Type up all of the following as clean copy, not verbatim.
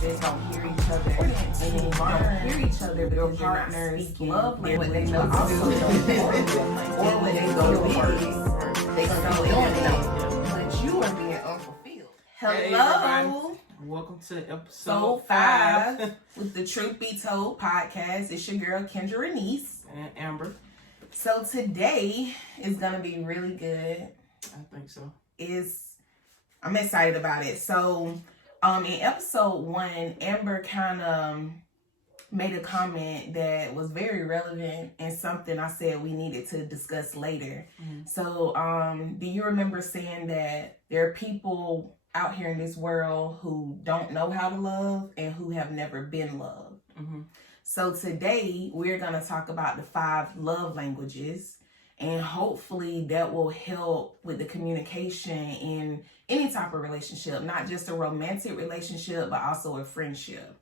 just don't hear each other and you don't hear each other because your partners love what they know to do or when they go to work they gonna be doing it, but you are being unfulfilled. Hello, welcome to episode 5 with the Truth Be Told podcast. It's your girl Kendra Renise and Amber. So today is gonna be really good. I think so. I'm excited about it. So in episode 1, Amber kind of made a comment that was very relevant and something I said we needed to discuss later. Mm-hmm. So do you remember saying that there are people out here in this world who don't know how to love and who have never been loved? Mm-hmm. So today we're going to talk about the 5 love languages, and hopefully that will help with the communication in any type of relationship, not just a romantic relationship, but also a friendship.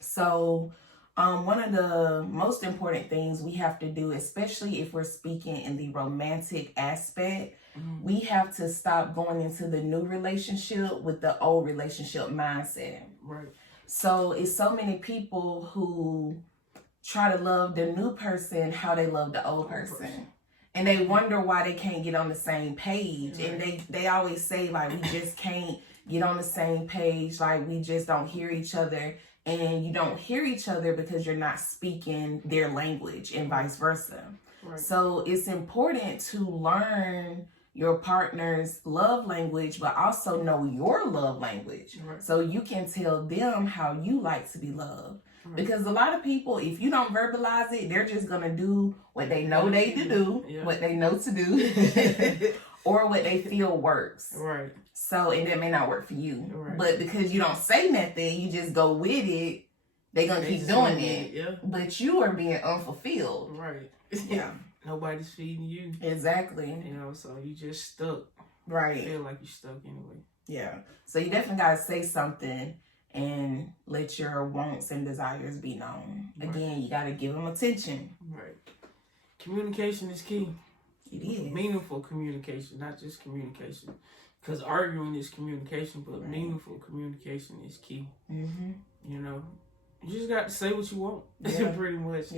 So one of the most important things we have to do, especially if we're speaking in the romantic aspect, we have to stop going into the new relationship with the old relationship mindset. Right. So it's so many people who try to love the new person how they love the old person. And they wonder why they can't get on the same page. Right. And they always say, like, we just can't get on the same page. Like, we just don't hear each other. And you don't hear each other because you're not speaking their language and vice versa. Right. So it's important to learn your partner's love language, but also know your love language. Right. So you can tell them how you like to be loved. Right. Because a lot of people, if you don't verbalize it, they're just going to do what they know they to do, what they know to do, or what they feel works. Right. So, and that may not work for you. Right. But because you don't say nothing, you just go with it, they're going to keep doing it. Yeah. But you are being unfulfilled. Right. Yeah. Nobody's feeding you. Exactly. You know, so you just stuck. Right. You feel like you're stuck anyway. Yeah. So you definitely got to say something and let your wants and desires be known. Right. Again, you got to give them attention. Right. Communication is key. It is. Meaningful communication, not just communication. Because arguing is communication, but meaningful communication is key. Mm-hmm. You know, you just got to say what you want, pretty much,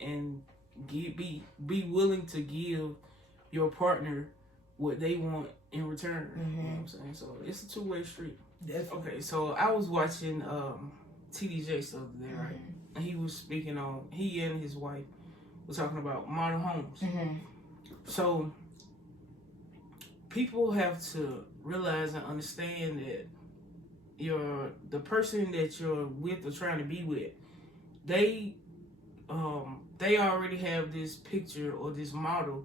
and be willing to give your partner what they want in return. Mm-hmm. You know what I'm saying? So it's a 2-way street. Definitely. Okay, so I was watching TD Jakes the other day, right? And he was speaking on, he and his wife were talking about modern homes. Mm-hmm. So people have to realize and understand that the person that you're with or trying to be with, they already have this picture or this model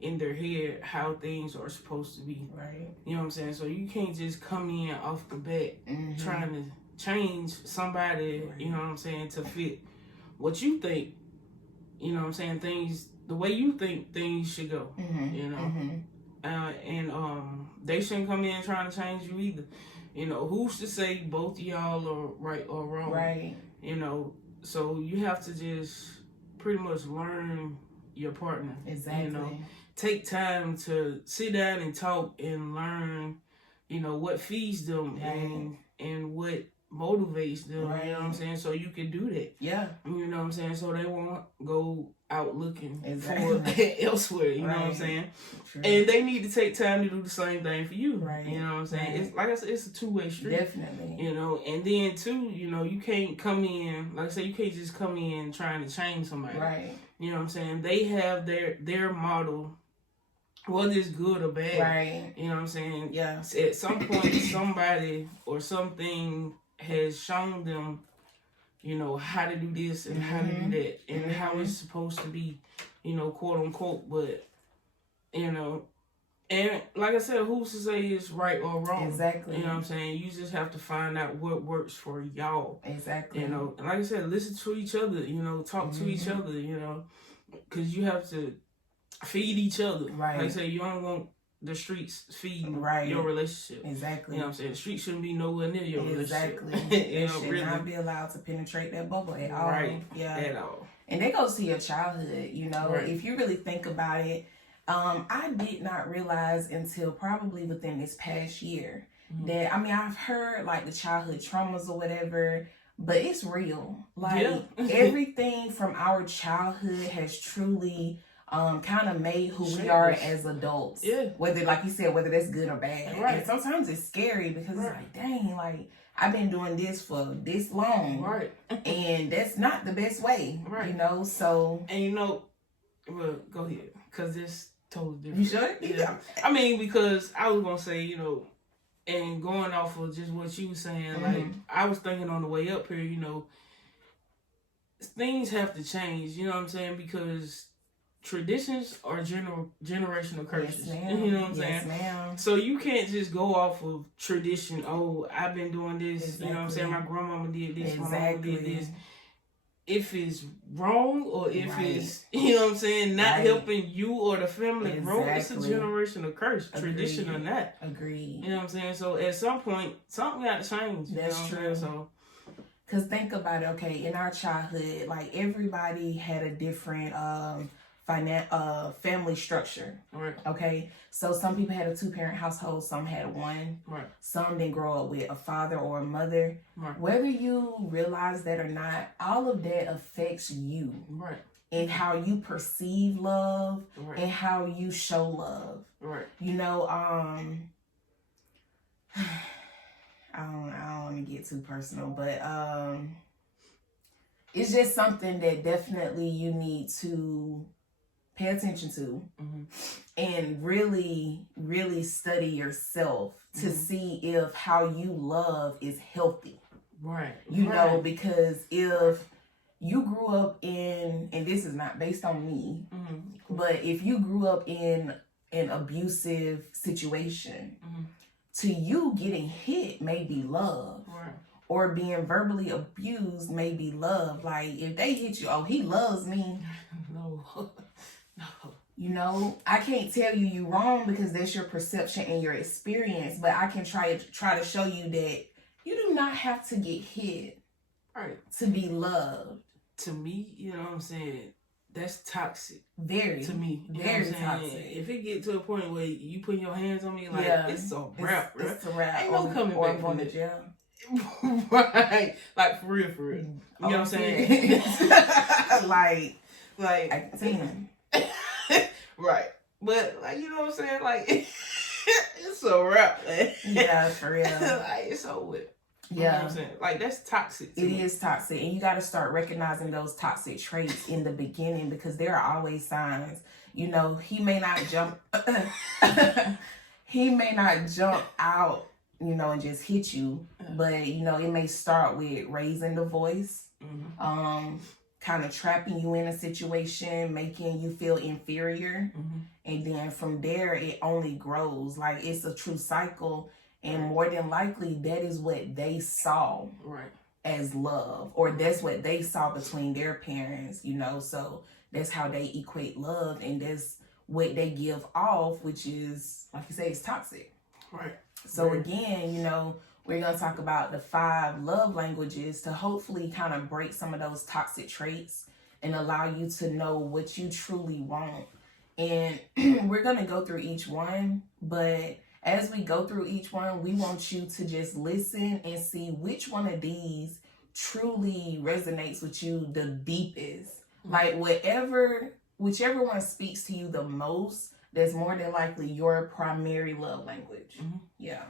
in their head how things are supposed to be. Right. You know what I'm saying? So you can't just come in off the bat trying to change somebody, you know what I'm saying, to fit what you think, you know what I'm saying, things, the way you think things should go, you know? And they shouldn't come in trying to change you either. You know, who's to say both of y'all are right or wrong? Right. You know, so you have to just pretty much learn your partner. Exactly. You know, take time to sit down and talk and learn, you know, what feeds them and what motivates them. Right. You know what I'm saying? So you can do that. Yeah. You know what I'm saying? So they won't go out looking for elsewhere. You know what I'm saying? True. And they need to take time to do the same thing for you. Right. You know what I'm saying? Right. It's like I said, it's a 2-way street. Definitely. You know, and then too, you know, you can't come in, like I said, you can't just come in trying to change somebody. Right. You know what I'm saying? They have their model, whether it's good or bad. Right. You know what I'm saying? Yeah. At some point, somebody or something has shown them, you know, how to do this and how to do that and how it's supposed to be, you know, quote unquote. But, you know, and like I said, who's to say it's right or wrong? Exactly. You know what I'm saying? You just have to find out what works for y'all. Exactly. You know, and like I said, listen to each other, you know, talk to each other, you know, because you have to feed each other. Right. Like I said, you don't want the streets feeding right. your relationship. Exactly. You know what I'm saying? The streets shouldn't be nowhere near your relationship. Exactly. You know, should really not be allowed to penetrate that bubble at all. Right. Yeah. At all. And that goes to your childhood, you know. Right. If you really think about it, I did not realize until probably within this past year that, I mean, I've heard like the childhood traumas or whatever, but it's real. Like everything from our childhood has truly kind of made who we are as adults. Yeah. Whether, like you said, whether that's good or bad. Right. And sometimes it's scary because it's like, dang, like I've been doing this for this long. Right. And that's not the best way. Right. You know, so. And you know, well, go ahead. Because it's totally different. You sure? Yeah. I mean, because I was going to say, you know, and going off of just what you were saying, like, I was thinking on the way up here, you know, things have to change, you know what I'm saying? Because traditions are generational curses. Yes, ma'am. You know what I'm saying? Yes, ma'am. So you can't just go off of tradition. Oh, I've been doing this. You know what I'm saying? My grandmama did this. My mama did this. If it's wrong or if it's, you know what I'm saying, not helping you or the family grow, it's a generational curse, tradition or not. Agreed. You know what I'm saying? So at some point, something got to change. That's true. So, because think about it, okay, in our childhood, like everybody had a different family structure. Right. Okay, so some people had a 2-parent household, some had one. Right. Some didn't grow up with a father or a mother. Right. Whether you realize that or not, all of that affects you. Right. And how you perceive love. Right. And how you show love. Right. You know, I don't want to get too personal, but it's just something that definitely you need to pay attention to and really, really study yourself to see if how you love is healthy. Right. You know, because if you grew up in, and this is not based on me, but if you grew up in an abusive situation, to you getting hit may be love. Right. Or being verbally abused may be love. Like, if they hit you, oh, he loves me. No. You know, I can't tell you you're wrong because that's your perception and your experience. But I can try to show you that you do not have to get hit to be loved. To me, you know what I'm saying? That's toxic. Very. To me. Very toxic. If it get to a point where you put your hands on me, like, it's a wrap, bro. It's a wrap. Ain't no coming back from the jail. Right. Like, for real. You know what I'm saying? like I can see him. Right. But, like, you know what I'm saying? Like, it's a wrap, man. Yeah, for real. Like, it's over with. Yeah. You know what I'm saying? Like, that's toxic. It is toxic. And you got to start recognizing those toxic traits in the beginning because there are always signs. You know, he may not jump out, you know, and just hit you. But, you know, it may start with raising the voice, kind of trapping you in a situation, making you feel inferior. And then from there, it only grows. Like, it's a true cycle. And more than likely, that is what they saw as love. Or that's what they saw between their parents, you know. So that's how they equate love. And that's what they give off, which is, like you say, it's toxic. Right. So again, you know, we're going to talk about the 5 love languages to hopefully kind of break some of those toxic traits and allow you to know what you truly want. And we're going to go through each one, but as we go through each one, we want you to just listen and see which one of these truly resonates with you the deepest. Like whichever one speaks to you the most, that's more than likely your primary love language. Yeah.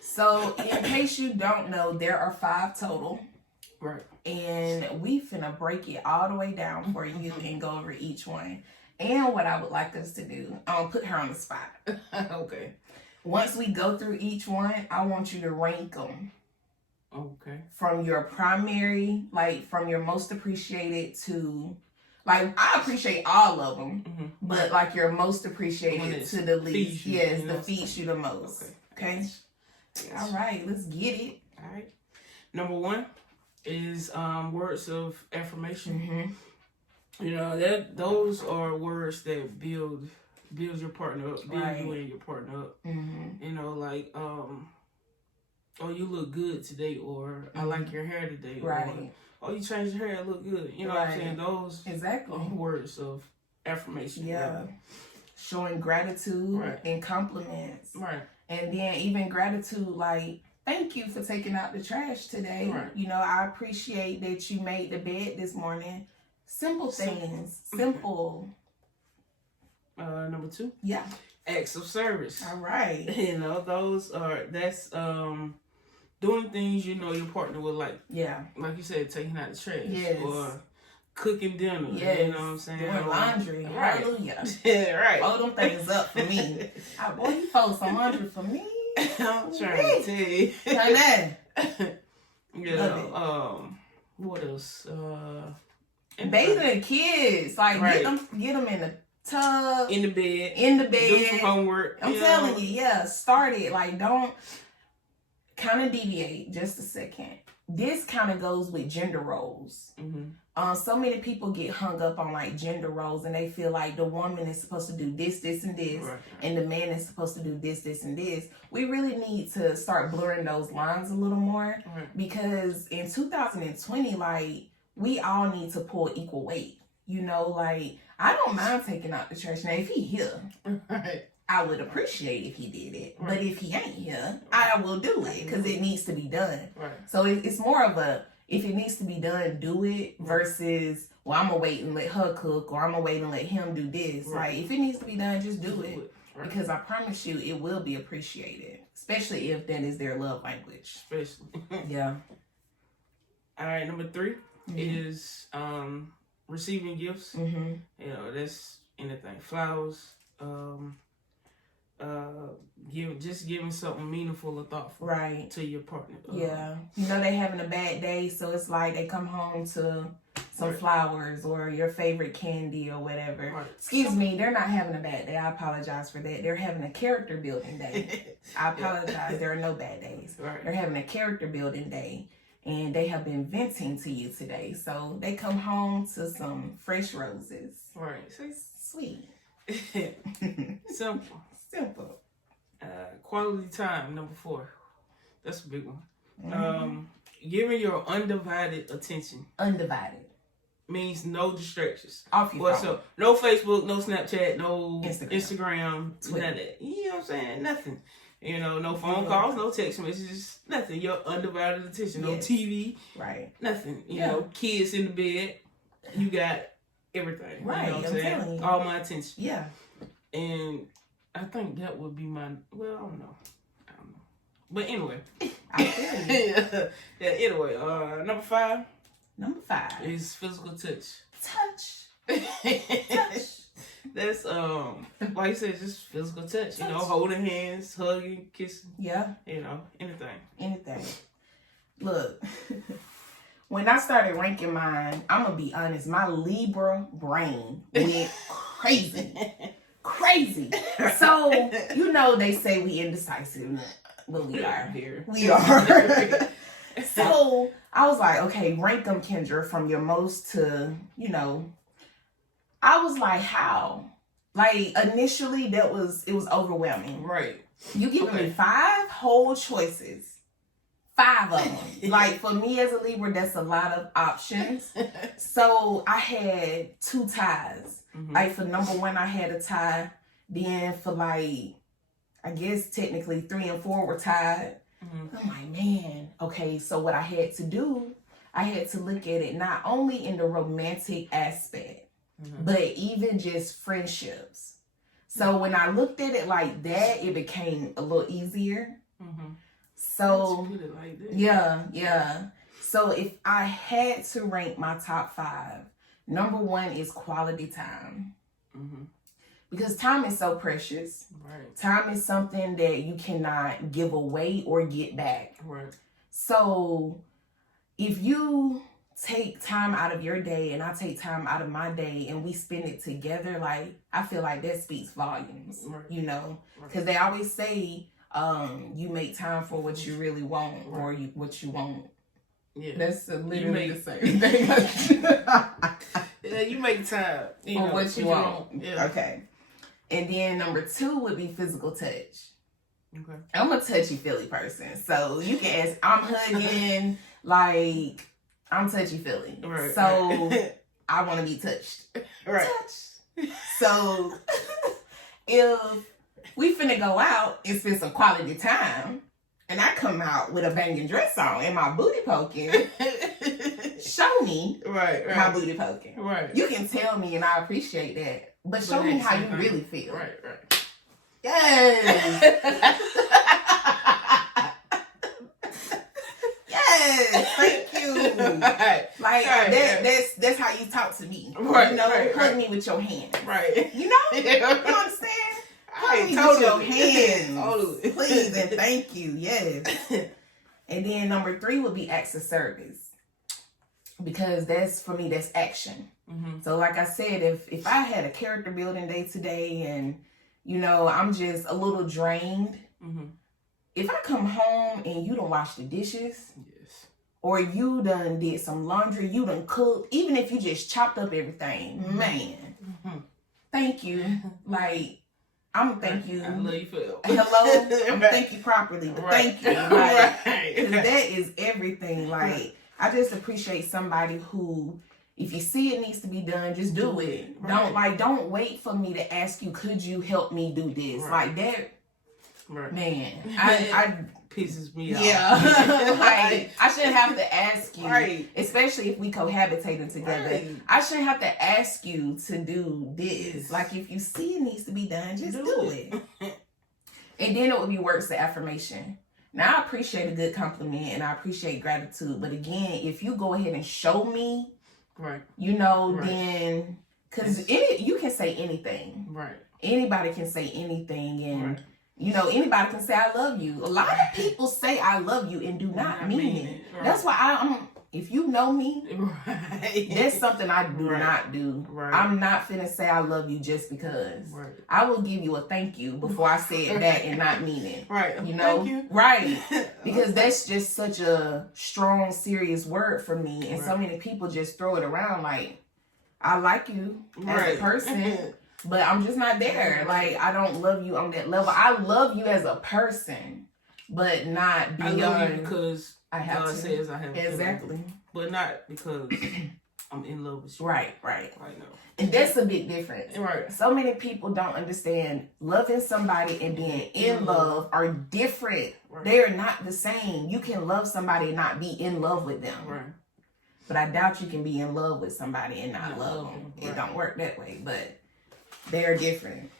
So in case you don't know, there are 5 total. Right. And we finna break it all the way down for you and go over each one. And what I would like us to do, I'm gonna put her on the spot. Okay. Once we go through each one, I want you to rank them. Okay. From your primary, like from your most appreciated to, like I appreciate all of them, but like your most appreciated to the least. Yes, the feeds you the most. Okay. All right, let's get it. All right. Number 1 is words of affirmation. You know, those are words that build your partner up, build you and your partner up. You know, like, oh, you look good today, or I like your hair today, or oh, you changed your hair, it look good. You know what I'm saying? Those are words of affirmation. Yeah. Showing gratitude and compliments. And then even gratitude, like, thank you for taking out the trash today. Right. You know, I appreciate that you made the bed this morning. Simple things. Simple. Number 2. Yeah. Acts of service. All right. You know, that's doing things you know your partner would like. Yeah. Like you said, taking out the trash. Yes. Or cooking dinner. Yes. You know what I'm saying? Doing laundry. Right. Hallelujah. Yeah, right. Fold them things up for me. Boy, you fold some laundry for me. I'm trying to tell you. Turn that. You know, what else? Bathing the kids. Like, Right. get them in the tub. In the bed. Do some homework. I'm telling you, yeah, start it. Like, don't kind of deviate just a second. This kind of goes with gender roles. Mm-hmm. So many people get hung up on like gender roles, and they feel like the woman is supposed to do this, this, and this, Right. and the man is supposed to do this, this, and this. We really need to start blurring those lines a little more, Right. because in 2020, like, we all need to pull equal weight. You know, like, I don't mind taking out the trash. Now, if he here, Right. I would appreciate if he did it. Right. But if he ain't here, I will do it because it needs to be done. Right. So it's more of a, if it needs to be done, do it, versus, well, I'm going to wait and let her cook, or I'm going to wait and let him do this. Right. Like, if it needs to be done, just do it. Right. Because I promise you, it will be appreciated. Especially if that is their love language. Especially. Yeah. All right, number 3 is receiving gifts. Mm-hmm. You know, that's anything. Flowers, giving something meaningful or thoughtful Right. to your partner. Yeah. You know, they having a bad day, so it's like they come home to some Right. flowers or your favorite candy or whatever. Right. Excuse me, they're not having a bad day. I apologize for that. They're having a character building day. I apologize. There are no bad days. Right. They're having a character building day, and they have been venting to you today. So they come home to some fresh roses. Right. Sweet. Simple. Simple. Quality time, number 4. That's a big one. Mm-hmm. Giving your undivided attention Undivided. means no distractions. Off your phone. So no Facebook, no Snapchat, no Instagram. Instagram, Twitter. none of that. You know what I'm saying? Nothing. You know, no phone calls, no text messages, nothing. Your undivided attention. No Yes. TV, Right. nothing. You Yeah. know, kids in the bed, you got everything. Right, You know what I'm I'm saying? telling you. All my attention. Yeah. And I think that would be my, well, I don't know. But anyway. I feel you. Yeah, anyway, number 5 Number 5. is physical touch. Touch. Touch. That's like you said, just physical touch. You know, holding hands, hugging, kissing. Yeah. You know, anything. Anything. Look, when I started ranking mine, I'm gonna be honest, my Libra brain went crazy. Crazy. So, you know, they say we indecisive, but we are. Here. We are. So I was like, okay, rank them, Kendra, from your most to, you know. I was like, how? Like, initially, it was overwhelming. Right. You giving me 5 whole choices. 5 of them. Like, for me as a Libra, that's a lot of options. So I had 2 ties. Mm-hmm. Like, for number 1, I had a tie. Then for, like, I guess technically 3 and 4 were tied. Mm-hmm. I'm like, man, okay, so what I had to do, I had to look at it not only in the romantic aspect, but even just friendships. So when I looked at it like that, it became a little easier. Mm-hmm. So, Put it like that. yeah. So if I had to rank my top 5, number 1 is quality time. Mm-hmm. Because time is so precious. Right. Time is something that you cannot give away or get back. Right. So if you take time out of your day and I take time out of my day and we spend it together, like, I feel like that speaks volumes, Right. you know, Right. because they always say you make time for what you really want or what you want. Yeah. That's literally make- the same thing. Yeah, you make time. You For know, what you want. Yeah. Okay. And then number 2 would be physical touch. Okay. I'm a touchy-feely person. So you can ask, I'm hugging, like, I'm touchy-feely. Right. So right. I want to be touched. Right. Touch. So if we finna go out and spend some quality time. And I come out with a banging dress on and my booty poking. Show me my booty poking. Right. You can tell me and I appreciate that. But show me how you really feel. Right. Yes. Yes. Thank you. Like that's how you talk to me. Right. You know, hug me with your hand. Right. You know? You understand? Hug me with your hands. Totally. Please and thank you. Yes. And then number 3 would be acts of service. Because that's, for me, that's action. Mm-hmm. So like I said, if I had a character building day today and, you know, I'm just a little drained, mm-hmm. if I come home and you done wash the dishes, yes, or you done did some laundry, you done cooked, even if you just chopped up everything, mm-hmm. man, mm-hmm. thank you. Like, I'm gonna thank you. I love you for hello. I'm gonna thank you properly, but thank you. Like, because that is everything. Like, I just appreciate somebody who, if you see it needs to be done, just do it. Right. Don't wait for me to ask you, could you help me do this? Right. Like that, right. Man, I pisses me off. Yeah. Like, I shouldn't have to ask you, right. Especially if we cohabitating together. Right. I shouldn't have to ask you to do this. Yes. Like, if you see it needs to be done, just do it. And then it would be words of affirmation. Now, I appreciate a good compliment and I appreciate gratitude. But again, if you go ahead and show me, right, you know, right. Then, because you can say anything. Right. Anybody can say anything. And, right. you know, anybody can say, I love you. A lot of people say, I love you and do not mean it. Right. That's why I'm, if you know me, right. That's something I do right. not do. Right. I'm not finna say I love you just because. Right. I will give you a thank you before I say it that and not mean it. Right. You know? Thank you. Right. Because that's just such a strong, serious word for me. And right. so many people just throw it around like, I like you as a person, but I'm just not there. Like, I don't love you on that level. I love you as a person, but not beyond. I love you because I have God to. Says I have exactly, but not because I'm in love with you. Right now. And that's a big difference. Right. So many people don't understand loving somebody and being in love are different. Right. They are not the same. You can love somebody and not be in love with them. Right. But I doubt you can be in love with somebody and not love them. Right. It don't work that way. But they're different.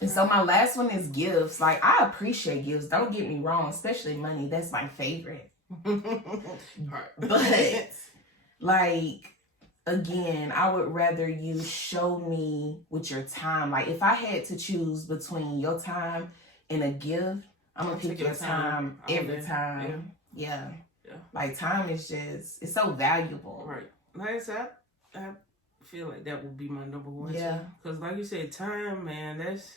And so my last one is gifts. Like, I appreciate gifts. Don't get me wrong, especially money. That's my favorite. But like, again, I would rather you show me with your time. Like, if I had to choose between your time and a gift, I'm gonna pick your time every time. Yeah. Like, time is just, it's so valuable. Right. Like I said, I feel like that would be my number one. Yeah. Because like you said, time, man, that's,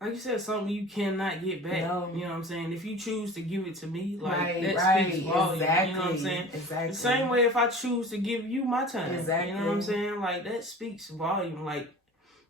like you said, something you cannot get back. No. You know what I'm saying? If you choose to give it to me, like, that speaks volume. Exactly. You know what I'm saying? Exactly. The same way if I choose to give you my time. Exactly. You know what I'm saying? Like, that speaks volume. Like,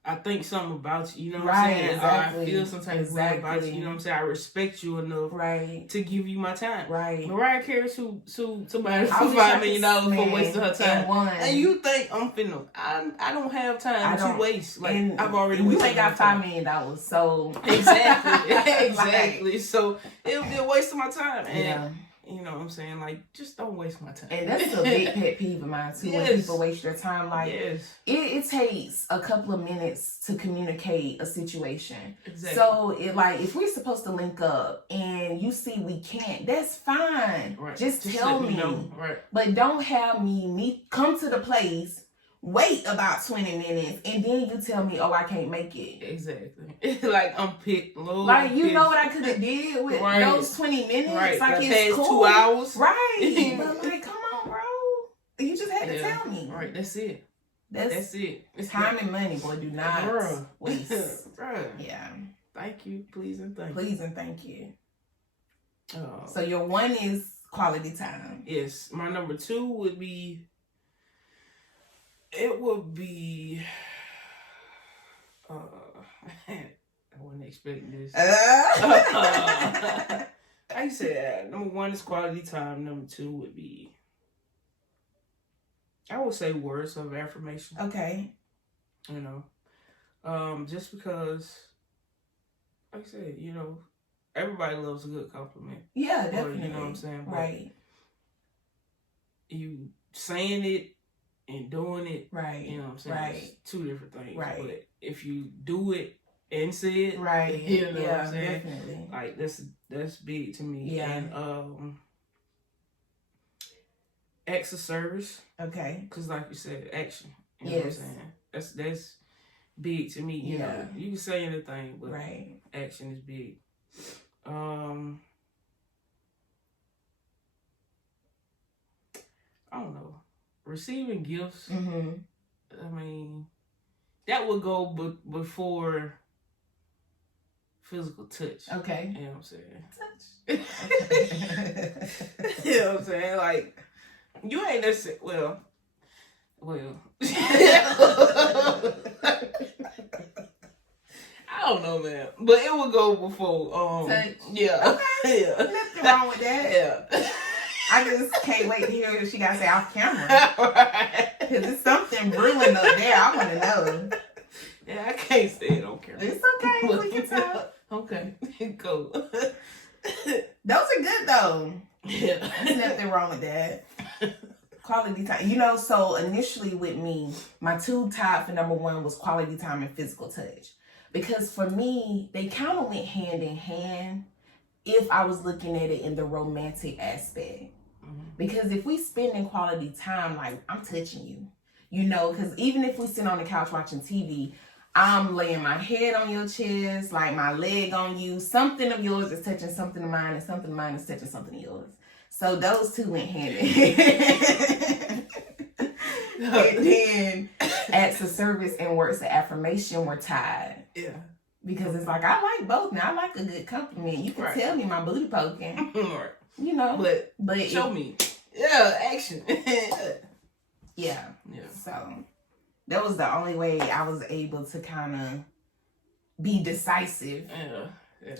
I think something about you, you know what I'm saying? Exactly. I feel some type of way about you, you know what I'm saying? I respect you enough to give you my time. Right. Mariah Carey sued somebody for $5 million for wasting her time. And you think I'm finna, I don't have time to waste. Like, I've already wasted. You ain't got $5 million, so. Exactly. So, it'll be a waste of my time. And, you know what I'm saying? Like, just don't waste my time. And that's a big pet peeve of mine, too, when people waste their time. Like, it takes a couple of minutes to communicate a situation. Exactly. So, if we're supposed to link up and you see we can't, that's fine. Right. Just tell me. Right. But don't have me come to the place, wait about 20 minutes, and then you tell me, oh, I can't make it. Exactly. Like, I'm pissed. Like, you know what I could have did with those 20 minutes? Right. Like, it's cool. 2 hours. Right. But, like, come on, bro. You just had to tell me. Right. That's it. That's it. It's time and money, boy. Do not waste. Bruh. Yeah. Thank you. Please and thank you. Please and thank you. So, your one is quality time. Yes. My number 2 would be... It would be, I wasn't expecting this. I said, number 1 is quality time. Number 2 would be, I would say words of affirmation. Okay. You know, just because like I said, you know, everybody loves a good compliment. Yeah, Or, definitely. you know what I'm saying? But Right. you saying it and doing it, Right. you know what I'm saying? Right. It's two different things. Right. But if you do it and say it, Right. you know what I'm saying? Definitely. Like that's big to me. Yeah. And acts of service. Okay. Because like you said, action. You know what I'm saying? That's big to me. You know, you can say anything, but right. action is big. I don't know. Receiving gifts. Mm-hmm. I mean, that would go before physical touch. Okay. You know what I'm saying? Touch. You know what I'm saying? Like, you ain't necessarily, well. I don't know, man. But it would go before, touch. Yeah. Okay. Yeah. Nothing wrong with that. Yeah. I just can't wait to hear what she got to say off camera. Right. Because it's something brewing up there. I want to know. Yeah, I can't say it on camera. It's okay. We can talk. Okay. Cool. Those are good, though. Yeah. There's nothing wrong with that. Quality time. You know, so initially with me, my two top for number one was quality time and physical touch. Because for me, they kind of went hand in hand if I was looking at it in the romantic aspect. Because if we spending quality time, like, I'm touching you. You know, because even if we sit on the couch watching TV, I'm laying my head on your chest, like my leg on you. Something of yours is touching something of mine, and something of mine is touching something of yours. So those two went hand in hand. And then acts of service and words of affirmation were tied. Yeah. Because it's like, I like both now. I like a good compliment. You can tell me my booty poking. Right. You know. But show me. Yeah, action. Yeah. Yeah. So that was the only way I was able to kind of be decisive. Yeah.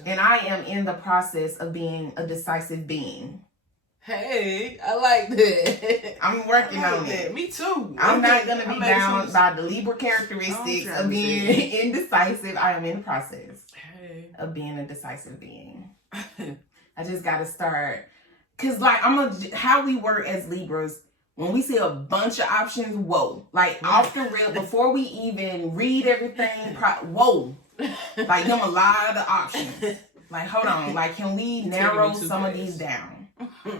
And I am in the process of being a decisive being. Hey, I like that. I'm working on that. it. Me too. I'm not going to be bound by the Libra characteristics of being indecisive. I am in the process of being a decisive being. I just got to start. Because, like, how we work as Libras, when we see a bunch of options, whoa. Like, off the rip, before we even read everything, whoa. Like, them a lot of options. Like, hold on. Like, can we narrow some of these down?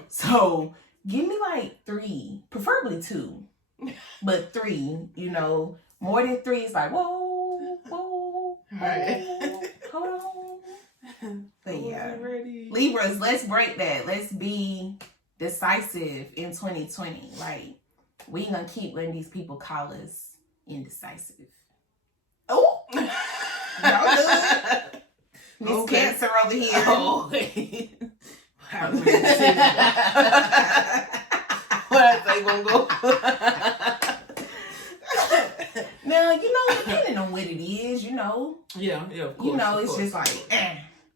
So, give me like 3, preferably 2, but 3, you know, more than 3 is like, whoa, right. hold on. But yeah, Libras, let's break that. Let's be decisive in 2020. Like, we ain't gonna keep letting these people call us indecisive. Oh, y'all good? Miss Cancer over here. Oh, where they gonna go? Now, you know, depending on what it is, you know. Yeah, of course. You know, it's just like,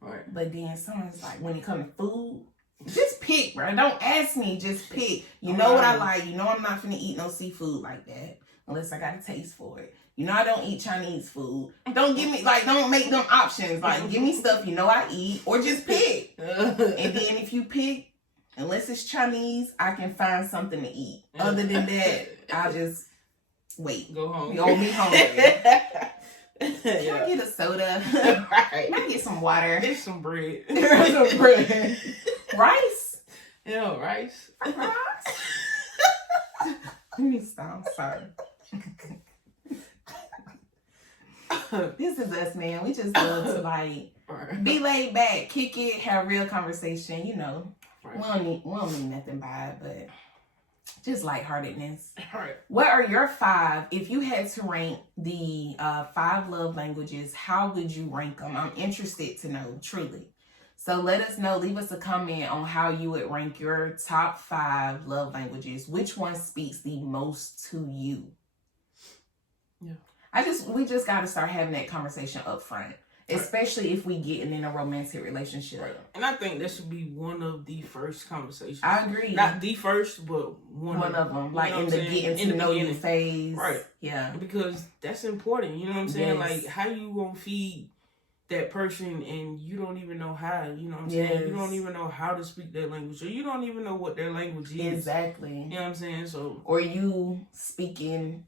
Right. But then someone's like, when it comes to food, just pick, bro. Don't ask me, just pick. You know what I like. You know I'm not finna eat no seafood like that unless I got a taste for it. You know I don't eat Chinese food. Don't give me, like, don't make them options. Like, give me stuff you know I eat, or just pick. And then if you pick, unless it's Chinese, I can find something to eat. Other than that, I'll just wait. Go home. You owe me hungry. Can I get a soda? Right. Can I get some water? Get some bread. Some bread. Rice? Yeah, rice. Rice? Let me stop. Sorry. This is us, man. We just love to, like, be laid back, kick it, have real conversation, you know. Right. We don't need nothing by it, but just lightheartedness. Right. What are your 5? If you had to rank the 5 love languages, how would you rank them? I'm interested to know, truly. So let us know. Leave us a comment on how you would rank your top 5 love languages. Which one speaks the most to you? Yeah. We just got to start having that conversation up front. Especially if we getting in a romantic relationship. Right. And I think that should be one of the first conversations. I agree. Not the first, but one of them. Like in the getting to know you phase. Right. Yeah. Because that's important. You know what I'm saying? Yes. Like, how you gonna feed that person and you don't even know how, you know what I'm saying? You don't even know how to speak their language, or you don't even know what their language is. Exactly. You know what I'm saying? So, or you speaking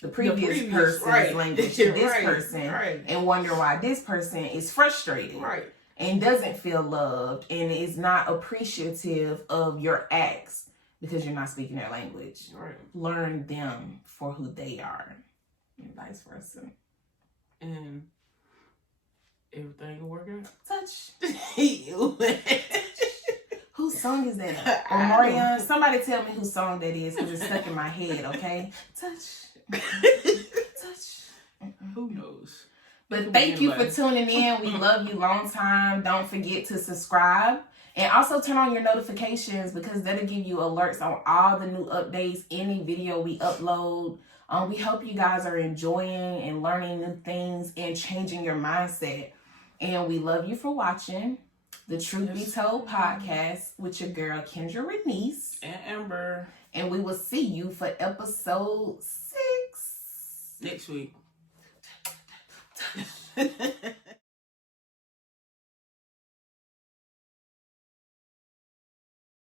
the previous person's language to this person and wonder why this person is frustrated and doesn't feel loved and is not appreciative of your acts because you're not speaking their language. Learn them for who they are and vice versa. And everything will work out. Touch. Whose song is that? Or Marianne? Somebody tell me whose song that is because it's stuck in my head, okay? Touch. Touch. Who knows? But thank you for tuning in. We love you long time. Don't forget to subscribe. And also turn on your notifications because that'll give you alerts on all the new updates, any video we upload. We hope you guys are enjoying and learning new things and changing your mindset. And we love you for watching the Truth Be Told podcast with your girl Kendra Renice and Amber. And we will see you for episode 6 next week.